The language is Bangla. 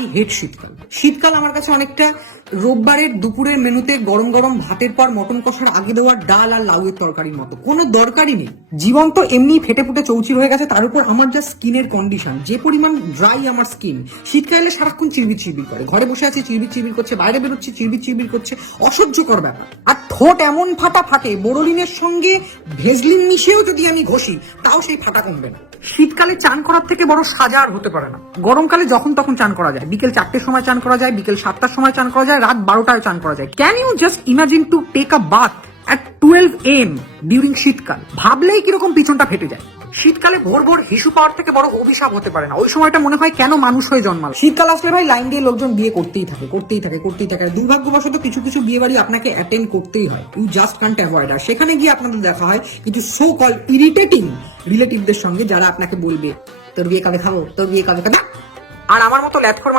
আই হেট শীতকাল। শীতকাল আমার কাছে অনেকটা রোববারের দুপুরের মেনুতে গরম গরম ভাতের পর মটন কষার আগে দেওয়ার ডাল আর লাউয়ের তরকারির মতো, কোনো দরকারই নেই। জীবন তো এমনি ফেটে ফুটে চৌচির হয়ে গেছে, তার উপর আমার যা স্কিনের কন্ডিশন, যে পরিমাণ ড্রাই আমার স্কিন, শীতকাল এলে সারাক্ষণ চিরবির চিরবির করে, ঘরে বসে আছে চিরবির চিরবির করছে, বাইরে বেরোচ্ছে চিরবির চিরবির করছে, অসহ্যকর ব্যাপার। আর ঠোঁট এমন ফাটা ফাটে, বোরোলিনের সঙ্গে ভেজলিন মিশিয়েও যদি আমি ঘষি তাও সেই ফাটা কমবে না। শীতকালে চান করার থেকে বড় সাজা আর হতে পারে না। গরমকালে যখন তখন চান করা যায়, বিকেল 4টের সময় চান করা যায়, বিকেল 7টার সময় চান করা যায়, রাত 12টায় চান করা যায়। Can you just imagine to take a bath at 12 AM during শীতকাল? ভাবলেই কিরকম পিছনটা ফেটে যায়। শীতকালে ভোর ভোর হিসু পাওয়ার থেকে বড় অভিশাপ হতে পারে না। ওই সময়টা মনে হয় কেন মানুষ হয়ে জন্মাল। শীতকাল আসলে ভাই লাইন দিয়ে লোকজন বিয়ে করতেই থাকে করতেই থাকে করতেই থাকে। দুর্ভাগ্যবশত কিছু কিছু বিয়ে বাড়ি আপনাকে অ্যাটেন্ড করতেই হয়, ইউ জাস্ট কান্ট অ্যাভয়েড। আর সেখানে গিয়ে আপনাদের দেখা হয় কিছু সো কল ইরিটেটিং রিলেটিভদের সঙ্গে, যারা আপনাকে বলবে তোর বিয়ে কবে খাবো, তোর বিয়ে কবে খাবো। আর আমার মতো ল্যাথখর